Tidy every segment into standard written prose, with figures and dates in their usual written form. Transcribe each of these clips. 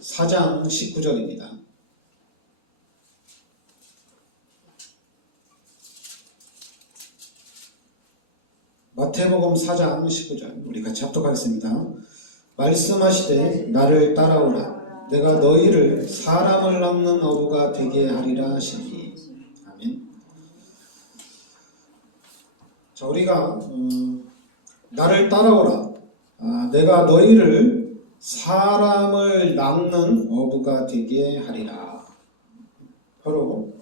4장 19절입니다. 마태복음 4장 19절 우리 같이 합독하겠습니다. 말씀하시되 나를 따라오라 내가 너희를 사람을 낚는 어부가 되게 하리라 하시니. 아멘. 자, 우리가 나를 따라오라 내가 너희를 사람을 낚는 어부가 되게 하리라. 바로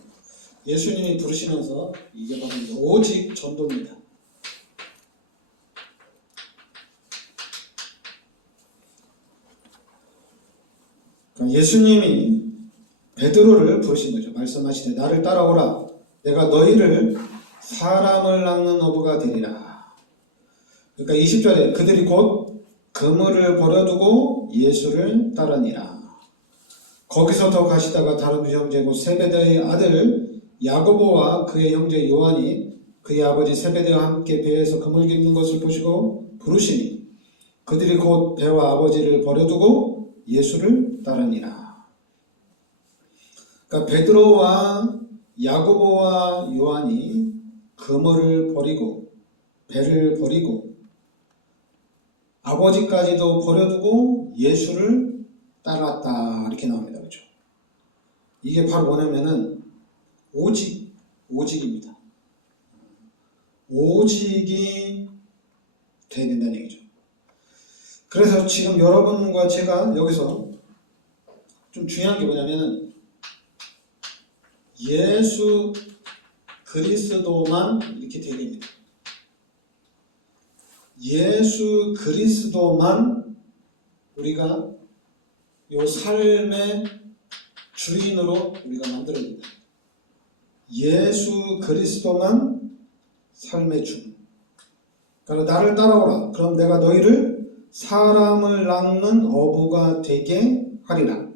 예수님이 부르시면서 이게 바로 오직 전도입니다. 예수님이 베드로를 부르신 거죠. 말씀하시되 나를 따라오라 내가 너희를 사람을 낚는 어부가 되리라. 그러니까 20절에 그들이 곧 그물을 버려두고 예수를 따르니라. 거기서 더 가시다가 다른 두 형제 곧 세베대의 아들 야고보와 그의 형제 요한이 그의 아버지 세베대와 함께 배에서 그물 깁는 것을 보시고 부르시니 그들이 곧 배와 아버지를 버려두고 예수를 따르니라. 그러니까 베드로와 야고보와 요한이 그물을 버리고 배를 버리고 아버지까지도 버려두고 예수를 따랐다 이렇게 나옵니다. 그렇죠? 이게 바로 뭐냐면은 오직입니다. 오직이 돼야 된다는 얘기죠. 그래서 지금 여러분과 제가 여기서 좀 중요한 게 뭐냐면은 예수 그리스도만 이렇게 돼야 됩니다. 예수 그리스도만 우리가 요 삶의 주인으로 우리가 만들어야 된다. 예수 그리스도만 삶의 주인. 그러니까 나를 따라오라. 그럼 내가 너희를 사람을 낚는 어부가 되게 하리라.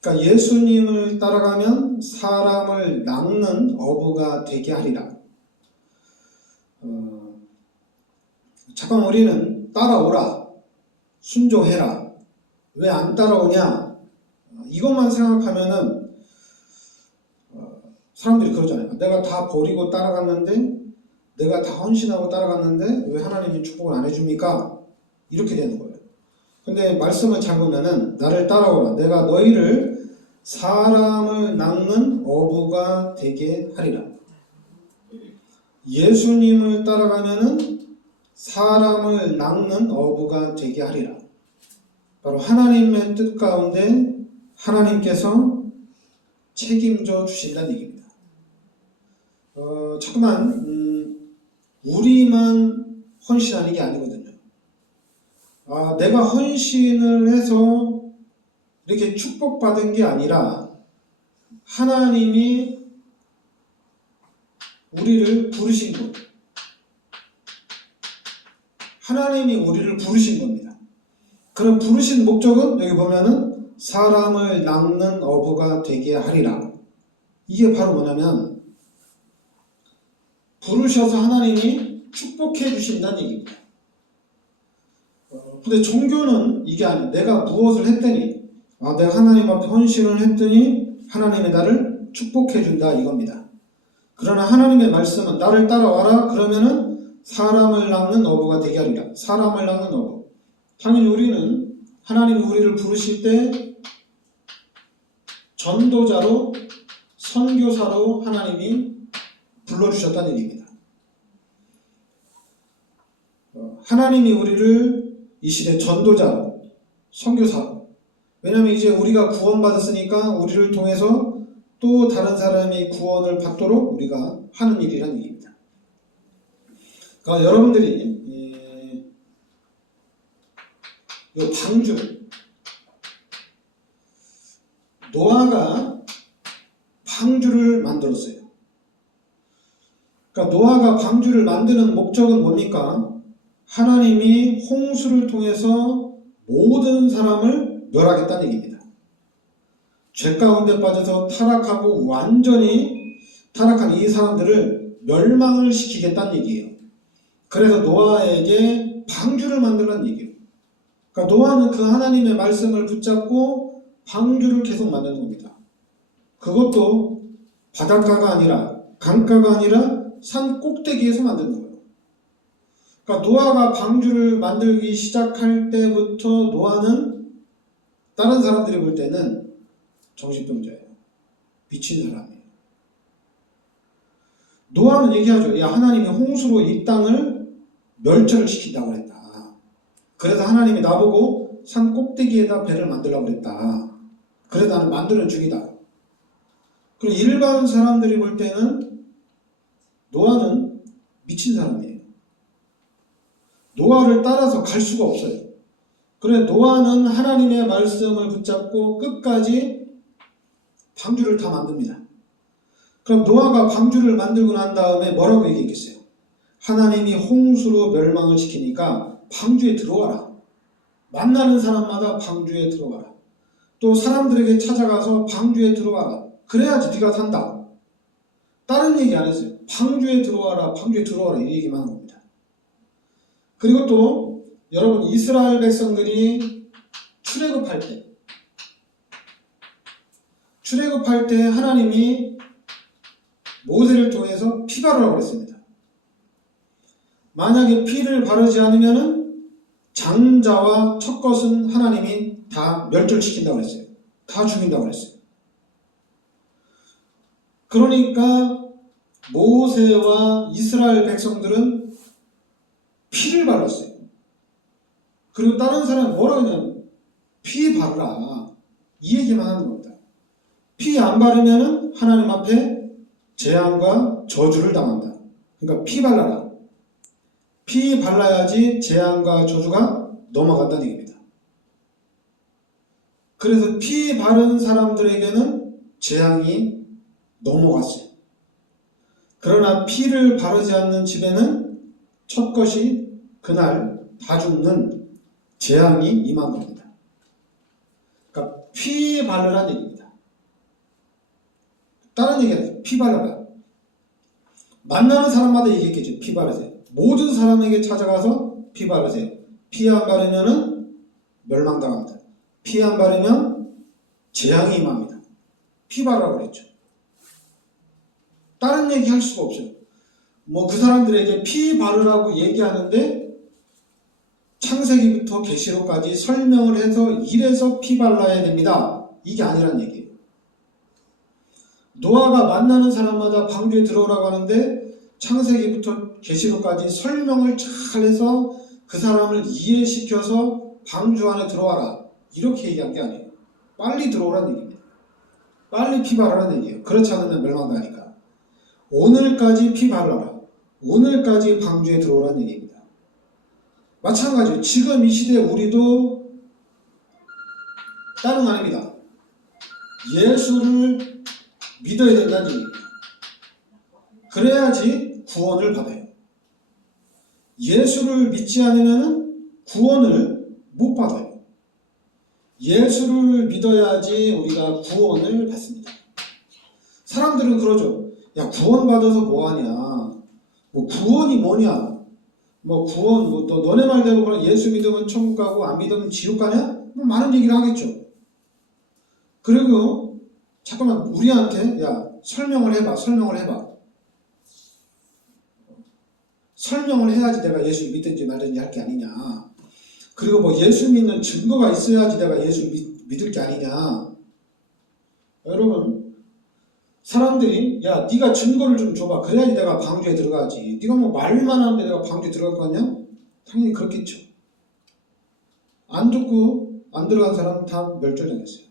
그러니까 예수님을 따라가면 사람을 낚는 어부가 되게 하리라. 잠깐 우리는 따라오라, 순종해라. 왜 안 따라오냐? 이것만 생각하면은 사람들이 그러잖아요. 내가 다 버리고 따라갔는데, 내가 다 헌신하고 따라갔는데 왜 하나님이 축복을 안 해줍니까? 이렇게 되는 거예요. 근데 말씀을 잘 보면은 나를 따라오라. 내가 너희를 사람을 낚는 어부가 되게 하리라. 예수님을 따라가면은 사람을 낚는 어부가 되게 하리라. 바로 하나님의 뜻 가운데 하나님께서 책임져 주신다는 얘기입니다. 잠깐만 우리만 헌신하는 게 아니거든요. 내가 헌신을 해서 이렇게 축복받은 게 아니라 하나님이 우리를 부르신 것. 하나님이 우리를 부르신 겁니다. 그럼 부르신 목적은 여기 보면은 사람을 낚는 어부가 되게 하리라. 이게 바로 뭐냐면 부르셔서 하나님이 축복해 주신다는 얘기입니다. 근데 종교는 이게 아니에요. 내가 무엇을 했더니 내가 하나님 앞에 헌신을 했더니 하나님이 나를 축복해 준다 이겁니다. 그러나 하나님의 말씀은 나를 따라와라 그러면은 사람을 낚는 어부가 되게 하리라. 사람을 낚는 어부. 당연히 우리는 하나님이 우리를 부르실 때 전도자로 선교사로 하나님이 불러주셨다는 얘기입니다. 하나님이 우리를 이 시대 전도자로 선교사로. 왜냐하면 이제 우리가 구원받았으니까 우리를 통해서 또 다른 사람이 구원을 받도록 우리가 하는 일이라는 얘기입니다. 그러니까 여러분들이 이 방주 노아가 방주를 만들었어요. 그러니까 노아가 방주를 만드는 목적은 뭡니까? 하나님이 홍수를 통해서 모든 사람을 멸하겠다는 얘기입니다. 죄 가운데 빠져서 타락하고 완전히 타락한 이 사람들을 멸망을 시키겠다는 얘기예요. 그래서 노아에게 방주를 만들라는 얘기예요. 그러니까 노아는 그 하나님의 말씀을 붙잡고 방주를 계속 만드는 겁니다. 그것도 바닷가가 아니라 강가가 아니라 산 꼭대기에서 만드는 거예요. 그러니까 노아가 방주를 만들기 시작할 때부터 노아는 다른 사람들이 볼 때는 정신병자예요. 미친 사람이에요. 노아는 얘기하죠. 야, 하나님이 홍수로 이 땅을 멸절을 시킨다고 그랬다. 그래서 하나님이 나보고 산 꼭대기에다 배를 만들라고 그랬다. 그래서 나는 만드는 중이다. 그리고 일반 사람들이 볼 때는 노아는 미친 사람이에요. 노아를 따라서 갈 수가 없어요. 그래 노아는 하나님의 말씀을 붙잡고 끝까지 방주를 다 만듭니다. 그럼 노아가 방주를 만들고 난 다음에 뭐라고 얘기했겠어요? 하나님이 홍수로 멸망을 시키니까 방주에 들어와라. 만나는 사람마다 방주에 들어와라. 또 사람들에게 찾아가서 방주에 들어와라. 그래야지 네가 산다. 다른 얘기 안 했어요. 방주에 들어와라. 방주에 들어와라. 이 얘기만 한 겁니다. 그리고 또 여러분 이스라엘 백성들이 출애굽할 때 하나님이 모세를 통해서 피 바르라고 그랬습니다. 만약에 피를 바르지 않으면 장자와 첫 것은 하나님이 다 멸절시킨다고 그랬어요. 다 죽인다고 그랬어요. 그러니까 모세와 이스라엘 백성들은 피를 발랐어요. 그리고 다른 사람은 뭐라고 하냐면 피 바르라. 이 얘기만 하는 겁니다. 피 안 바르면 하나님 앞에 재앙과 저주를 당한다. 그러니까 피 발라라. 피 발라야지 재앙과 저주가 넘어간다는 얘기입니다. 그래서 피 바른 사람들에게는 재앙이 넘어갔어요. 그러나 피를 바르지 않는 집에는 첫 것이 그날 다 죽는 재앙이 임한 겁니다. 그러니까 피 바르란 얘기입니다. 다른 얘기는 피 바르라. 만나는 사람마다 얘기했겠죠. 피 바르세요. 모든 사람에게 찾아가서 피 바르세요. 피 안 바르면 멸망당합니다. 피 안 바르면 재앙이 임합니다. 피 바르라고 그랬죠. 다른 얘기 할 수가 없어요. 뭐 그 사람들에게 피 바르라고 얘기하는데 창세기부터 계시록까지 설명을 해서 이래서 피 발라야 됩니다. 이게 아니란 얘기예요. 노아가 만나는 사람마다 방주에 들어오라고 하는데 창세기부터 계시록까지 설명을 잘 해서 그 사람을 이해시켜서 방주 안에 들어와라. 이렇게 얘기한 게 아니에요. 빨리 들어오라는 얘기입니다. 빨리 피 바르라는 얘기예요. 그렇지 않으면 멸망당하니까. 오늘까지 피 바르라. 오늘까지 방주에 들어오라는 얘기입니다. 마찬가지로 지금 이 시대에 우리도 다른 거 아닙니다. 예수를 믿어야 된다는 얘기입니다. 그래야지 구원을 받아요. 예수를 믿지 않으면 구원을 못 받아요. 예수를 믿어야지 우리가 구원을 받습니다. 사람들은 그러죠. 야, 구원 받아서 뭐하냐. 뭐 구원이 뭐냐. 뭐 구원, 뭐 너네 말대로 그냥 예수 믿으면 천국 가고 안 믿으면 지옥 가냐? 뭐 많은 얘기를 하겠죠. 그리고 잠깐만 우리한테 야 설명을 해봐. 설명을 해야지 내가 예수 믿든지 말든지 할 게 아니냐. 그리고 뭐 예수 믿는 증거가 있어야지 내가 예수 믿을 게 아니냐. 여러분 사람들이 야 네가 증거를 좀 줘봐. 그래야지 내가 방주에 들어가지. 네가 뭐 말만 하는데 내가 방주에 들어갈 거 아니야? 당연히 그렇겠죠. 안 듣고 안 들어간 사람은 다 멸절당했어요.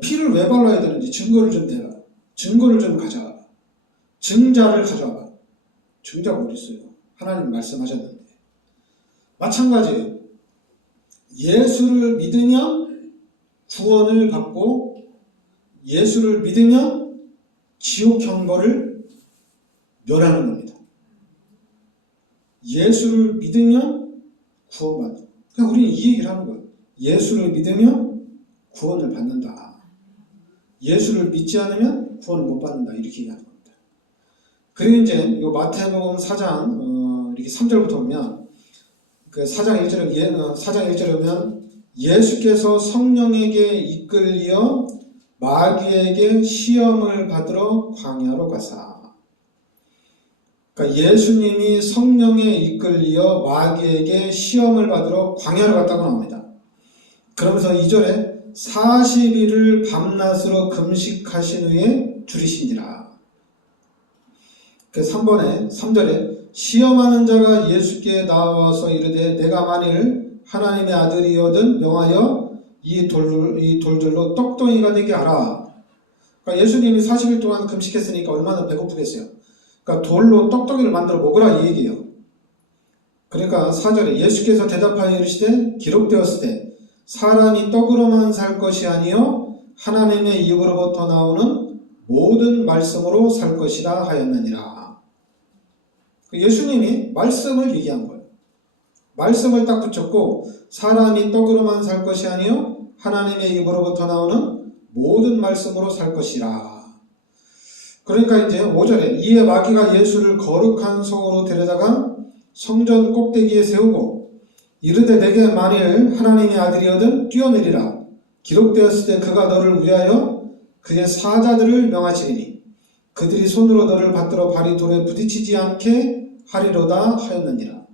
피를 왜 발라야 되는지 증거를 좀 대라. 증거를 좀 가져와봐. 증자를 가져와봐. 증자가 어디 있어요? 하나님 말씀하셨는데. 마찬가지예요. 예수를 믿으면 구원을 받고 예수를 믿으면 지옥 형벌을 면하는 겁니다. 예수를 믿으면 구원받는. 그냥 우리는 이 얘기를 하는 거예요. 예수를 믿으면 구원을 받는다. 예수를 믿지 않으면 구원을 못 받는다. 이렇게 얘기하는 겁니다. 그리고 이제 이 마태복음 4장 이렇게 3절부터 보면 그 4장 1절에 보면 예수께서 성령에게 이끌려 마귀에게 시험을 받으러 광야로 가사. 그러니까 예수님이 성령에 이끌려 마귀에게 시험을 받으러 광야로 갔다고 나옵니다. 그러면서 2절에 40일을 밤낮으로 금식하신 후에 줄이시니라. 그 3절에 시험하는 자가 예수께 나와서 이르되 내가 만일 하나님의 아들이거든 명하여 이 돌들로 떡덩이가 되게 하라. 그러니까 예수님이 40일 동안 금식했으니까 얼마나 배고프겠어요. 그러니까 돌로 떡덩이를 만들어 먹으라 이 얘기예요. 그러니까 4절에 예수께서 대답하여 이르시되 기록되었을 때 사람이 떡으로만 살 것이 아니요 하나님의 입으로부터 나오는 모든 말씀으로 살 것이라 하였느니라. 예수님이 말씀을 얘기한 거예요. 말씀을 딱 붙였고 사람이 떡으로만 살 것이 아니요 하나님의 입으로부터 나오는 모든 말씀으로 살 것이라. 그러니까 이제 5절에 이에 마귀가 예수를 거룩한 성으로 데려다가 성전 꼭대기에 세우고 이르되 내게 만일 하나님의 아들이거든 뛰어내리라. 기록되었을 때 그가 너를 위하여 그의 사자들을 명하시리니 그들이 손으로 너를 받들어 발이 돌에 부딪히지 않게 하리로다 하였느니라.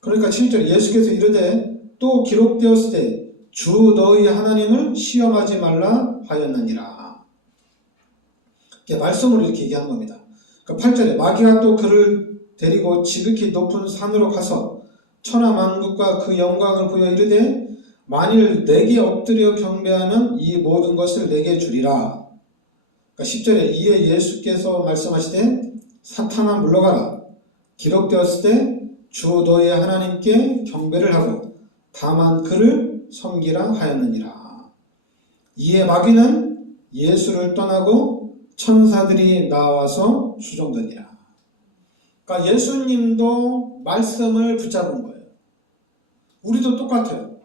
그러니까 7절 예수께서 이르되 또 기록되었을 때 주 너희 하나님을 시험하지 말라 하였느니라. 말씀으로 이렇게 얘기한 겁니다. 그러니까 8절에 마귀가 또 그를 데리고 지극히 높은 산으로 가서 천하만국과 그 영광을 보여 이르되 만일 내게 엎드려 경배하면 이 모든 것을 내게 주리라. 그러니까 10절에 이에 예수께서 말씀하시되 사탄아 물러가라. 기록되었을 때 주 너의 하나님께 경배를 하고 다만 그를 섬기라 하였느니라. 이에 마귀는 예수를 떠나고 천사들이 나와서 수종되니라. 그러니까 예수님도 말씀을 붙잡은 거예요. 우리도 똑같아요.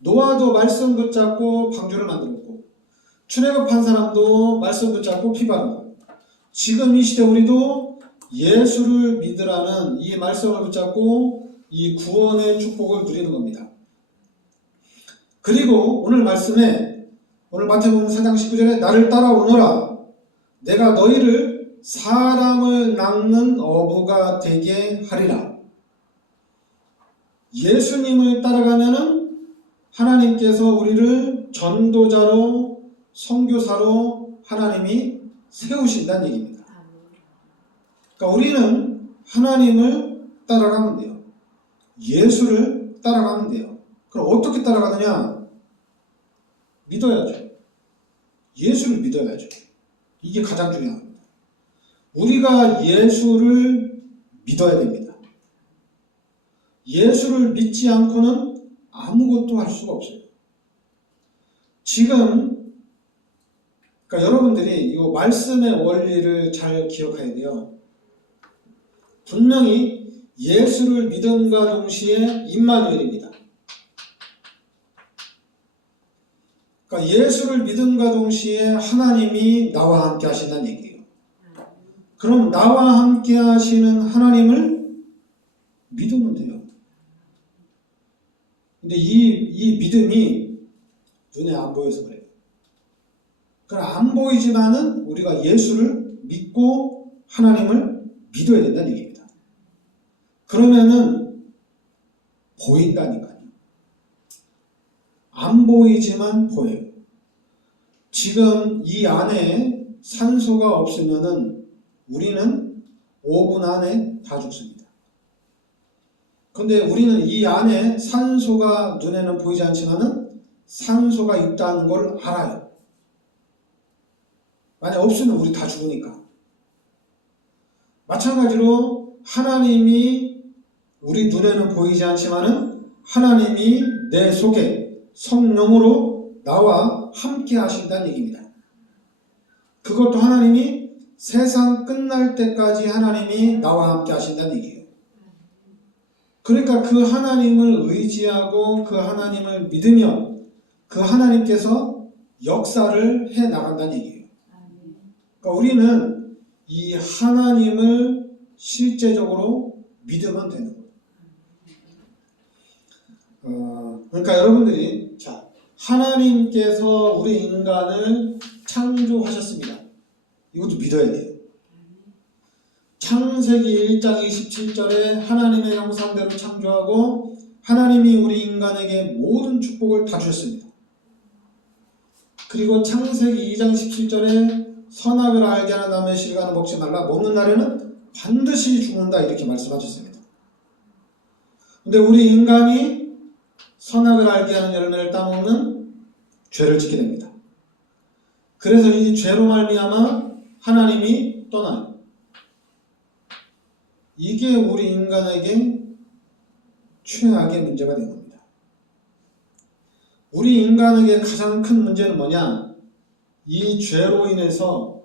노아도 말씀 붙잡고 방주를 만들었고 출애굽한 사람도 말씀 붙잡고 피바른 거예요. 지금 이 시대 우리도 예수를 믿으라는 이 말씀을 붙잡고 이 구원의 축복을 누리는 겁니다. 그리고 오늘 말씀에 오늘 마태복음 4장 19절에 나를 따라오너라. 내가 너희를 사람을 낚는 어부가 되게 하리라. 예수님을 따라가면은 하나님께서 우리를 전도자로 선교사로 하나님이 세우신다는 얘기입니다. 그러니까 우리는 하나님을 따라가면 돼요. 예수를 따라가면 돼요. 그럼 어떻게 따라가느냐? 믿어야죠. 예수를 믿어야죠. 이게 가장 중요합니다. 우리가 예수를 믿어야 됩니다. 예수를 믿지 않고는 아무것도 할 수가 없어요. 지금 그러니까 여러분들이 이 말씀의 원리를 잘 기억해야 돼요. 분명히 예수를 믿음과 동시에 임마누엘입니다. 그러니까 예수를 믿음과 동시에 하나님이 나와 함께 하신다는 얘기예요. 그럼 나와 함께 하시는 하나님을 믿으면 돼요. 근데 이 믿음이 눈에 안 보여서 그래요. 그러니까 안 보이지만은 우리가 예수를 믿고 하나님을 믿어야 된다는 얘기입니다. 그러면은 보인다니까요. 안 보이지만 보여요. 지금 이 안에 산소가 없으면은 우리는 5분 안에 다 죽습니다. 근데 우리는 이 안에 산소가 눈에는 보이지 않지만은 산소가 있다는 걸 알아요. 만약 없으면 우리 다 죽으니까. 마찬가지로 하나님이 우리 눈에는 보이지 않지만은 하나님이 내 속에 성령으로 나와 함께 하신다는 얘기입니다. 그것도 하나님이 세상 끝날 때까지 하나님이 나와 함께 하신다는 얘기예요. 그러니까 그 하나님을 의지하고 그 하나님을 믿으며 그 하나님께서 역사를 해 나간다는 얘기예요. 그러니까 우리는 이 하나님을 실제적으로 믿으면 되는 거예요. 그러니까 여러분들이 자 하나님께서 우리 인간을 창조하셨습니다. 이것도 믿어야 돼요. 창세기 1장 27절에 하나님의 형상대로 창조하고 하나님이 우리 인간에게 모든 축복을 다 주셨습니다. 그리고 창세기 2장 17절에 선악을 알게 하는 나무의 실과는 먹지 말라. 먹는 날에는 반드시 죽는다. 이렇게 말씀하셨습니다. 근데 우리 인간이 선악을 알게 하는 열매를 따먹는 죄를 짓게 됩니다. 그래서 이 죄로 말미암아 하나님이 떠나요. 이게 우리 인간에게 최악의 문제가 된 겁니다. 우리 인간에게 가장 큰 문제는 뭐냐? 이 죄로 인해서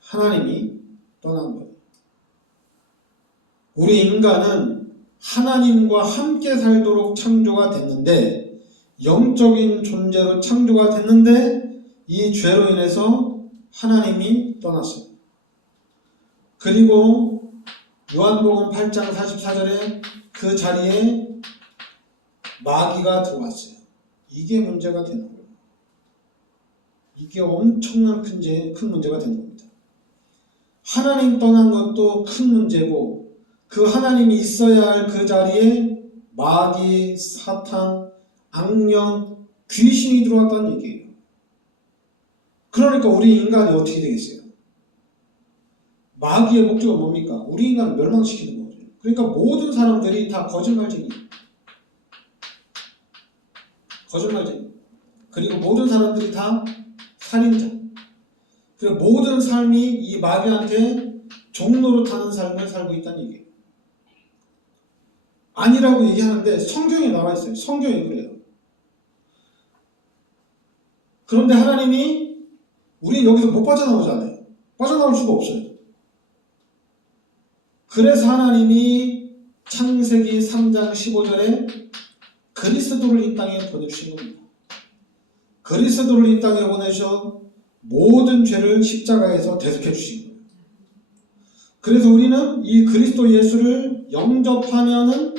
하나님이 떠난 거예요. 우리 인간은 하나님과 함께 살도록 창조가 됐는데, 영적인 존재로 창조가 됐는데 이 죄로 인해서 하나님이 떠났어요. 그리고 요한복음 8장 44절에 그 자리에 마귀가 들어왔어요. 이게 문제가 되는 거예요. 이게 엄청난 큰 문제가 되는 겁니다. 하나님 떠난 것도 큰 문제고, 그 하나님이 있어야 할 그 자리에 마귀, 사탄, 악령, 귀신이 들어왔다는 얘기예요. 그러니까 우리 인간이 어떻게 되겠어요? 마귀의 목적은 뭡니까? 우리 인간을 멸망시키는 거죠. 그러니까 모든 사람들이 다 거짓말쟁이. 그리고 모든 사람들이 다 살인자. 그리고 모든 삶이 이 마귀한테 종로로 타는 삶을 살고 있다는 얘기예요. 아니라고 얘기하는데 성경에 나와 있어요. 성경에 그래요. 그런데 하나님이 우리 여기서 못 빠져나오잖아요. 빠져나올 수가 없어요. 그래서 하나님이 창세기 3장 15절에 그리스도를 이 땅에 보내주신 겁니다. 그리스도를 이 땅에 보내셔 모든 죄를 십자가에서 대속해 주신 거예요. 그래서 우리는 이 그리스도 예수를 영접하면은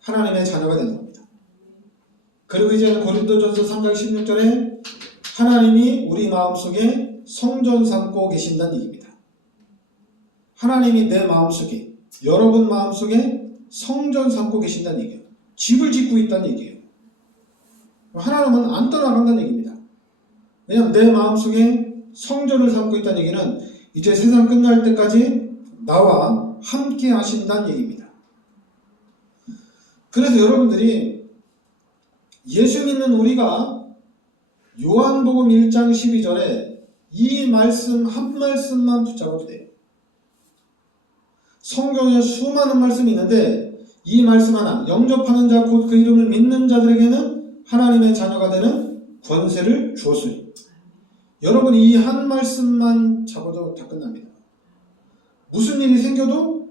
하나님의 자녀가 되는 겁니다. 그리고 이제 고린도전서 3장 16절에 하나님이 우리 마음속에 성전 삼고 계신다는 얘기입니다. 하나님이 내 마음속에, 여러분 마음속에 성전 삼고 계신다는 얘기예요. 집을 짓고 있다는 얘기예요. 하나님은 안 떠나간다는 얘기입니다. 왜냐하면 내 마음속에 성전을 삼고 있다는 얘기는 이제 세상 끝날 때까지 나와 함께 하신다는 얘기입니다. 그래서 여러분들이 예수 믿는 우리가 요한복음 1장 12절에 이 말씀 한 말씀만 붙잡아도 돼요. 성경에 수많은 말씀이 있는데 이 말씀 하나, 영접하는 자 곧 그 이름을 믿는 자들에게는 하나님의 자녀가 되는 권세를 주었으니. 여러분 이 한 말씀만 잡아도 다 끝납니다. 무슨 일이 생겨도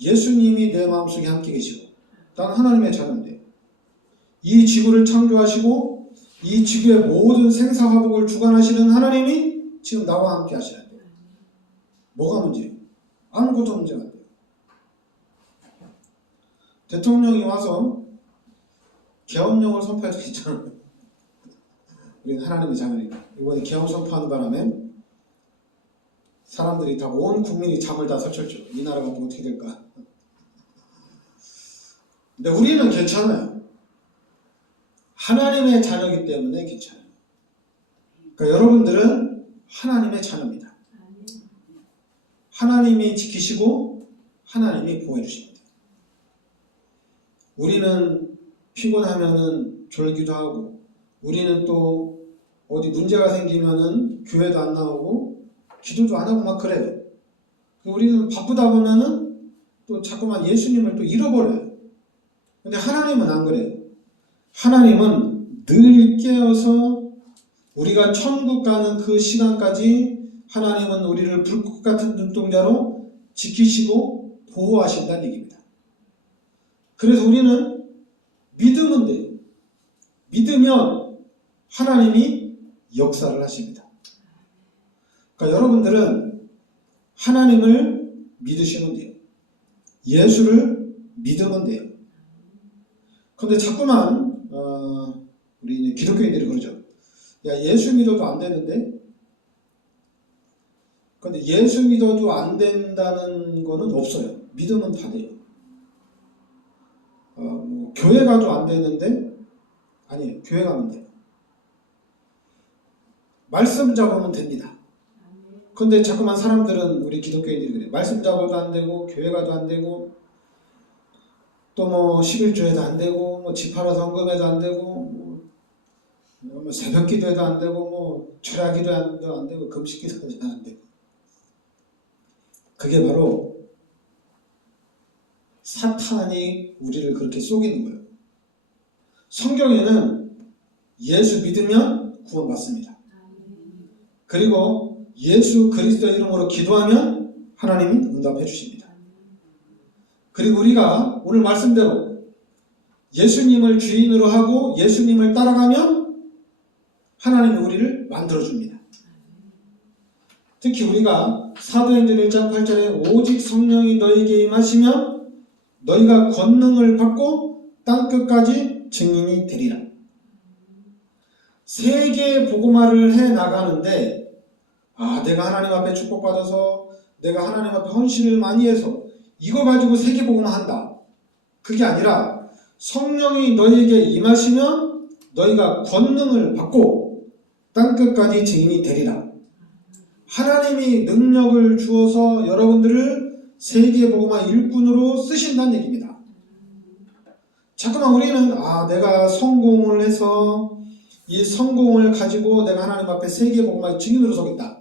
예수님이 내 마음속에 함께 계시고 난 하나님의 자녀인데, 이 지구를 창조하시고 이 지구의 모든 생사화복을 주관하시는 하나님이 지금 나와 함께 하시는 거예요. 뭐가 문제예요? 아무것도 문제가 안 돼요. 대통령이 와서 계엄령을 선포해도 괜찮아요. 우리는 하나님의 자녀니까. 이번에 계엄 선포하는 바람에 사람들이 다, 온 국민이 잠을 다 설쳤죠. 이 나라가 또 어떻게 될까. 근데 우리는 괜찮아요. 하나님의 자녀이기 때문에 괜찮아요. 그러니까 여러분들은 하나님의 자녀입니다. 하나님이 지키시고 하나님이 보호해 주십니다. 우리는 피곤하면은 졸기도 하고, 우리는 또 어디 문제가 생기면은 교회도 안 나오고 기도도 안 하고 막 그래요. 우리는 바쁘다 보면은 또 자꾸만 예수님을 또 잃어버려요. 근데 하나님은 안 그래요. 하나님은 늘 깨어서 우리가 천국 가는 그 시간까지 하나님은 우리를 불꽃 같은 눈동자로 지키시고 보호하신다는 얘기입니다. 그래서 우리는 믿으면 돼요. 믿으면 하나님이 역사를 하십니다. 그러니까 여러분들은 하나님을 믿으시면 돼요. 예수를 믿으면 돼요. 근데 자꾸만 우리 이제 기독교인들이 그러죠. 야, 예수 믿어도 안 되는데? 근데 예수 믿어도 안 된다는 거는 없어요. 믿으면 다 돼요. 뭐 교회 가도 안 되는데? 아니에요. 교회 가면 돼요. 말씀 잡으면 됩니다. 근데 자꾸만 사람들은, 우리 기독교인들이 그래요. 말씀 잡아도 안 되고, 교회 가도 안 되고, 또 뭐 11조에도 안 되고, 뭐 지파로 성금에도 안 되고, 뭐 새벽 기도에도 안 되고, 뭐 철야 기도에도 안 되고, 금식 기도에도 안 되고. 그게 바로 사탄이 우리를 그렇게 속이는 거예요. 성경에는 예수 믿으면 구원받습니다. 그리고 예수 그리스도 이름으로 기도하면 하나님이 응답해 주십니다. 그리고 우리가 오늘 말씀대로 예수님을 주인으로 하고 예수님을 따라가면 하나님이 우리를 만들어줍니다. 특히 우리가 사도행전 1장 8절에 오직 성령이 너희에게 임하시면 너희가 권능을 받고 땅끝까지 증인이 되리라. 세계 복음화를 해 나가는데 내가 하나님 앞에 축복받아서 내가 하나님 앞에 헌신을 많이 해서 이거 가지고 세계 복음화 한다. 그게 아니라 성령이 너희에게 임하시면 너희가 권능을 받고 땅끝까지 증인이 되리라. 하나님이 능력을 주어서 여러분들을 세계 복음화 일꾼으로 쓰신다는 얘기입니다. 잠깐만 우리는 내가 성공을 해서 이 성공을 가지고 내가 하나님 앞에 세계 복음화의 증인으로 서겠다.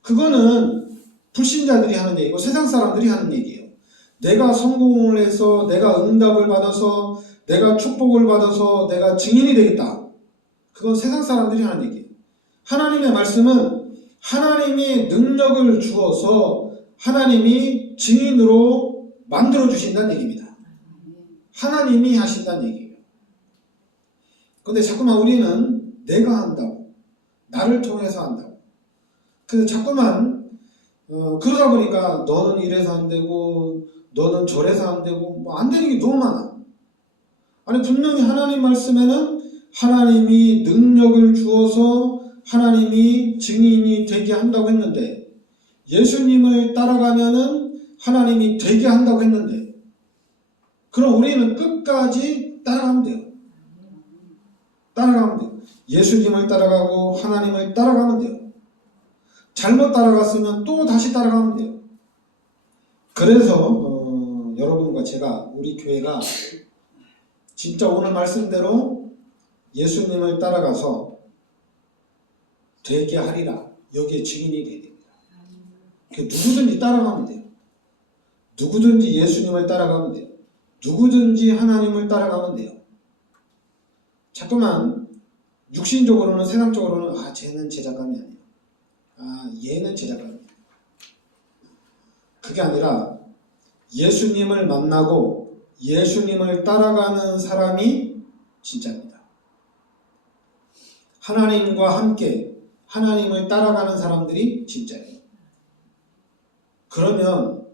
그거는 불신자들이 하는 얘기고 세상 사람들이 하는 얘기예요. 내가 성공을 해서 내가 응답을 받아서 내가 축복을 받아서 내가 증인이 되겠다. 그건 세상 사람들이 하는 얘기예요. 하나님의 말씀은 하나님이 능력을 주어서 하나님이 증인으로 만들어 주신다는 얘기입니다. 하나님이 하신다는 얘기예요. 근데 자꾸만 우리는 내가 한다고, 나를 통해서 한다고. 그래서 자꾸만 그러다 보니까 너는 이래서 안 되고 너는 저래서 안 되고 뭐 안 되는 게 너무 많아. 아니 분명히 하나님 말씀에는 하나님이 능력을 주어서 하나님이 증인이 되게 한다고 했는데 예수님을 따라가면은 하나님이 되게 한다고 했는데 그럼 우리는 끝까지 따라가면 돼요. 따라가면 돼요. 예수님을 따라가고 하나님을 따라가면 돼요. 잘못 따라갔으면 또 다시 따라가면 돼요. 그래서 여러분과 제가 우리 교회가 진짜 오늘 말씀대로 예수님을 따라가서 되게 하리라. 여기에 증인이 되야 됩니다. 누구든지 따라가면 돼요. 누구든지 예수님을 따라가면 돼요. 누구든지 하나님을 따라가면 돼요. 자꾸만 육신적으로는 세상적으로는 쟤는 제자감이 아니에요. 얘는 제자감이에요. 그게 아니라 예수님을 만나고 예수님을 따라가는 사람이 진짜입니다. 하나님과 함께 하나님을 따라가는 사람들이 진짜예요. 그러면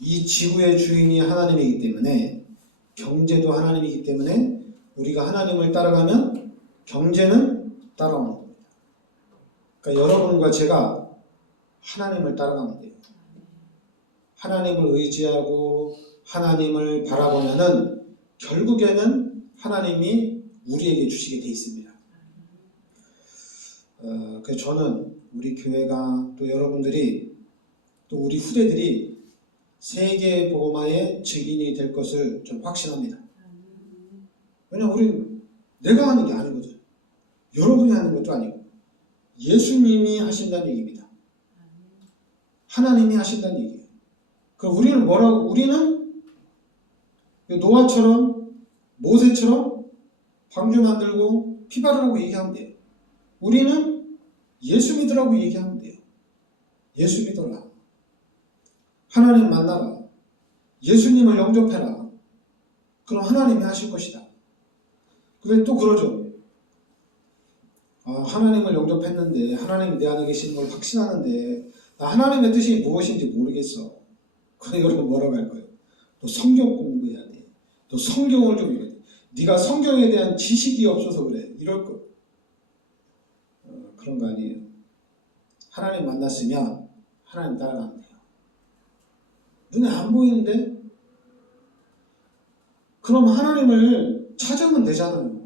이 지구의 주인이 하나님이기 때문에 경제도 하나님이기 때문에 우리가 하나님을 따라가면 경제는 따라오는 겁니다. 그러니까 여러분과 제가 하나님을 따라가면 돼요. 하나님을 의지하고 하나님을 바라보면은 결국에는 하나님이 우리에게 주시게 돼 있습니다. 그래서 저는 우리 교회가 또 여러분들이 또 우리 후대들이 세계 복음화의 증인이 될 것을 좀 확신합니다. 왜냐하면 우리는 내가 하는 게 아니거든. 여러분이 하는 것도 아니고 예수님이 하신다는 얘기입니다. 하나님이 하신다는 얘기예요. 그럼 우리는 뭐라고? 우리는 노아처럼 모세처럼 방주 만들고 피 바르라고 얘기하면 돼요. 우리는 예수 믿으라고 얘기하면 돼요. 예수 믿어라. 하나님 만나라. 예수님을 영접해라. 그럼 하나님이 하실 것이다. 근데 또 그러죠. 하나님을 영접했는데 하나님이 내 안에 계시는 걸 확신하는데 나 하나님의 뜻이 무엇인지 모르겠어. 그래 여러분 뭐라고 할 거예요? 너 성경 공부해야 돼. 너 성경을 좀 읽어야 돼. 네가 성경에 대한 지식이 없어서 그래. 이럴 거. 그런 거 아니에요. 하나님 만났으면 하나님 따라가면 돼요. 눈에 안 보이는데? 그럼 하나님을 찾으면 되잖아요.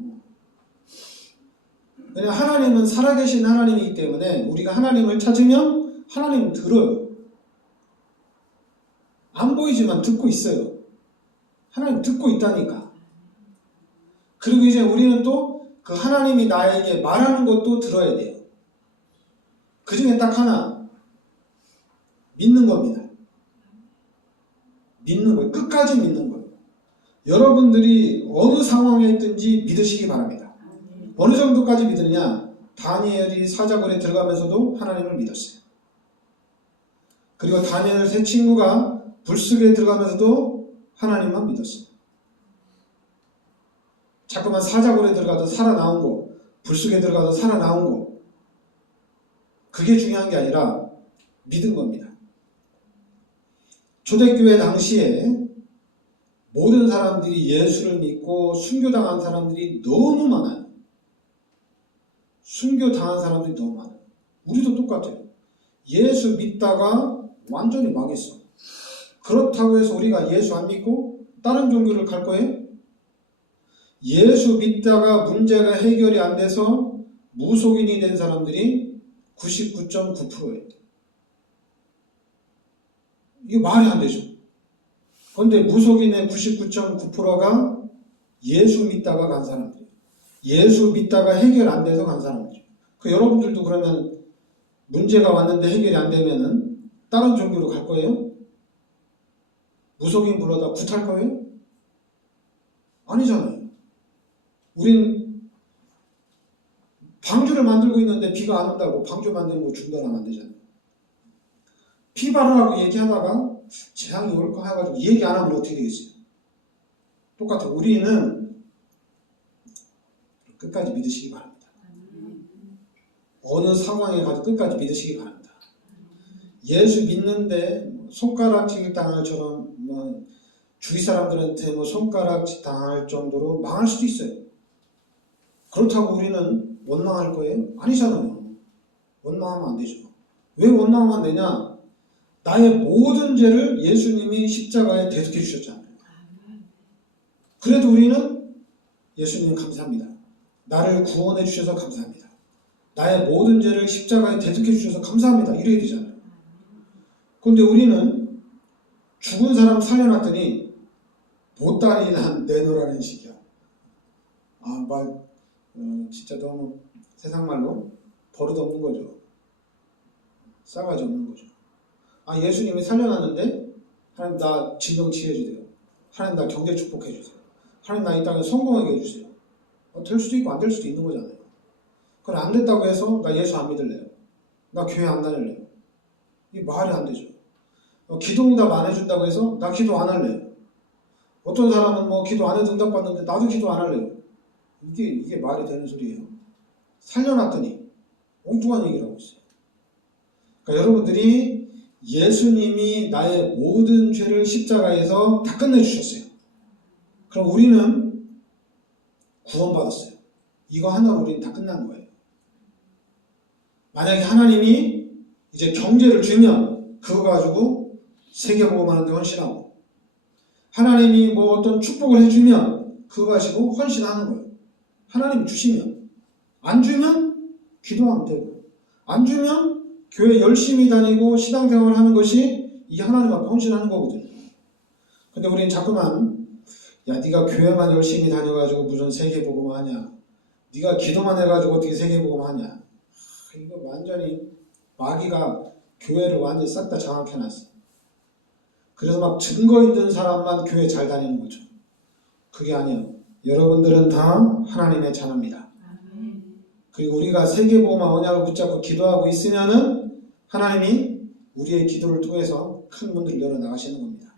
왜냐하면 하나님은 살아계신 하나님이기 때문에 우리가 하나님을 찾으면 하나님은 들어요. 안 보이지만 듣고 있어요. 하나님 듣고 있다니까. 그리고 이제 우리는 또 그 하나님이 나에게 말하는 것도 들어야 돼요. 그 중에 딱 하나, 믿는 겁니다. 믿는 거예요. 끝까지 믿는 거예요. 여러분들이 어느 상황에 있든지 믿으시기 바랍니다. 어느 정도까지 믿으느냐? 다니엘이 사자굴에 들어가면서도 하나님을 믿었어요. 그리고 다니엘 세 친구가 불쑥에 들어가면서도 하나님만 믿었어요. 자꾸만 사자굴에 들어가서 살아나온 거, 불쑥에 들어가서 살아나온 거, 그게 중요한 게 아니라 믿은 겁니다. 초대교회 당시에 모든 사람들이 예수를 믿고 순교당한 사람들이 너무 많아요. 순교당한 사람들이 너무 많아요. 우리도 똑같아요. 예수 믿다가 완전히 망했어. 그렇다고 해서 우리가 예수 안 믿고 다른 종교를 갈 거예요? 예수 믿다가 문제가 해결이 안 돼서 무속인이 된 사람들이 99.9%예요. 이게 말이 안 되죠. 그런데 무속인의 99.9%가 예수 믿다가 간 사람들이에요. 예수 믿다가 해결 안 돼서 간 사람들이에요. 여러분들도 그러면 문제가 왔는데 해결이 안 되면은 다른 종교로 갈 거예요? 무속인 불러다 굿할 거예요? 아니잖아요. 우린 방주를 만들고 있는데 비가 안 온다고 방주 만드는 거 중단하면 안 되잖아요. 비 바르라고 얘기하다가 재앙이 올까 해가지고 얘기 안 하면 어떻게 되겠어요? 똑같아요. 우리는 끝까지 믿으시기 바랍니다. 어느 상황에 가도 끝까지 믿으시기 바랍니다. 예수 믿는데 손가락질 당할 처럼 주위 사람들한테 손가락질 당할 정도로 망할 수도 있어요. 그렇다고 우리는 원망할 거예요? 아니잖아요. 원망하면 안 되죠. 왜 원망하면 안 되냐? 나의 모든 죄를 예수님이 십자가에 대속해 주셨잖아요. 그래도 우리는 예수님 감사합니다. 나를 구원해 주셔서 감사합니다. 나의 모든 죄를 십자가에 대속해 주셔서 감사합니다. 이래야 되잖아요. 그런데 우리는 죽은 사람 살려놨더니 보따리나 내놓으라는 식이야. 진짜 너무 세상 말로 버릇없는 거죠. 싸가지 없는 거죠. 예수님이 살려놨는데 하나님 나 진정 치유해주세요. 하나님 나 경제 축복해주세요. 하나님 나 이 땅에 성공하게 해주세요. 될 수도 있고 안 될 수도 있는 거잖아요. 그건 안 됐다고 해서 나 예수 안 믿을래요. 나 교회 안 다닐래요. 이게 말이 안 되죠. 기도응답 안 해준다고 해서 나 기도 안 할래요. 어떤 사람은 기도 안 해도 응답받는데 나도 기도 안 할래요. 이게 말이 되는 소리예요. 살려놨더니 엉뚱한 얘기를 하고 있어요. 그러니까 여러분들이 예수님이 나의 모든 죄를 십자가에서 다 끝내주셨어요. 그럼 우리는 구원받았어요. 이거 하나로 우리는 다 끝난 거예요. 만약에 하나님이 이제 경제를 주면 그거 가지고 세계복음하는 데 헌신하고, 하나님이 어떤 축복을 해주면 그거 가지고 헌신하는 거예요. 하나님이 주시면. 안 주면 기도하면 되고, 안 주면 교회 열심히 다니고 신앙생활을 하는 것이 이 하나님 앞에 헌신하는 거거든요. 근데 우리는 자꾸만 네가 교회만 열심히 다녀가지고 무슨 세계복음 하냐, 네가 기도만 해가지고 어떻게 세계복음 하냐, 이거 완전히 마귀가 교회를 완전히 싹 다 장악해놨어. 그래서 막 증거 있는 사람만 교회 잘 다니는 거죠. 그게 아니에요. 여러분들은 다 하나님의 자녀입니다. 그리고 우리가 세계복음화 언약을 붙잡고 기도하고 있으면은 하나님이 우리의 기도를 통해서 큰 문들을 열어 나가시는 겁니다.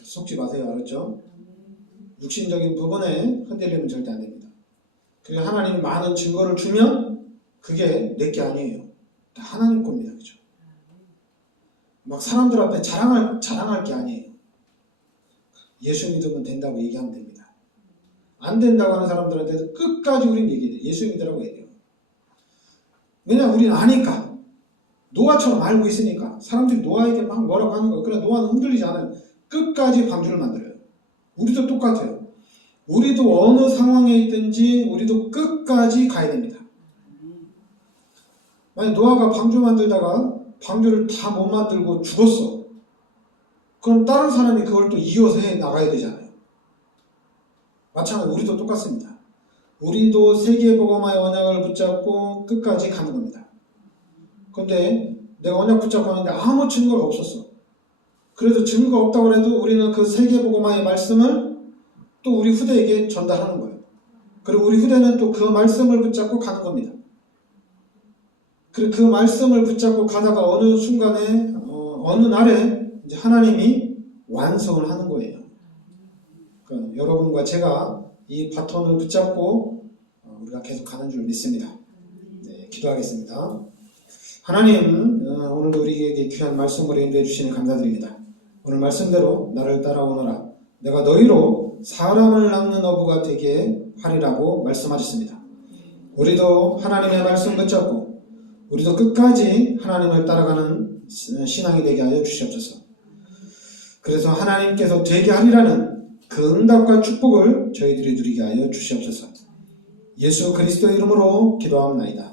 속지 마세요. 알았죠? 육신적인 부분에 흔들리면 절대 안 됩니다. 그리고 하나님이 많은 증거를 주면 그게 내 게 아니에요. 다 하나님 겁니다. 그죠? 막 사람들 앞에 자랑할 게 아니에요. 예수 믿으면 된다고 얘기하면 됩니다. 안 된다고 하는 사람들한테도 끝까지 우리는 얘기해야 돼요. 예수 믿으라고 해야 돼요. 왜냐하면 우리는 아니까. 노아처럼 알고 있으니까. 사람들이 노아에게 막 뭐라고 하는 거예요. 그러나 노아는 흔들리지 않아요. 끝까지 방주를 만들어요. 우리도 똑같아요. 우리도 어느 상황에 있든지 우리도 끝까지 가야 됩니다. 만약 노아가 방주 만들다가 방주를 다 못 만들고 죽었어. 그럼 다른 사람이 그걸 또 이어서 해 나가야 되잖아요. 마찬가지로 우리도 똑같습니다. 우리도 세계복음화의 언약을 붙잡고 끝까지 가는 겁니다. 그런데 내가 언약 붙잡고 하는데 아무 증거가 없었어. 그래도 증거가 없다고 해도 우리는 그 세계복음화의 말씀을 또 우리 후대에게 전달하는 거예요. 그리고 우리 후대는 또 그 말씀을 붙잡고 가는 겁니다. 그리고 그 말씀을 붙잡고 가다가 어느 순간에 어느 날에 이제 하나님이 완성을 하는 거예요. 그러니까 여러분과 제가 이 바톤을 붙잡고 우리가 계속 가는 줄 믿습니다. 네, 기도하겠습니다. 하나님, 오늘도 우리에게 귀한 말씀으로 인도해 주시니 감사드립니다. 오늘 말씀대로 나를 따라오너라. 내가 너희로 사람을 낚는 어부가 되게 하리라고 말씀하셨습니다. 우리도 하나님의 말씀 붙잡고 우리도 끝까지 하나님을 따라가는 신앙이 되게 하여 주시옵소서. 그래서 하나님께서 되게 하리라는 그 응답과 축복을 저희들이 누리게 하여 주시옵소서. 예수 그리스도의 이름으로 기도합니다.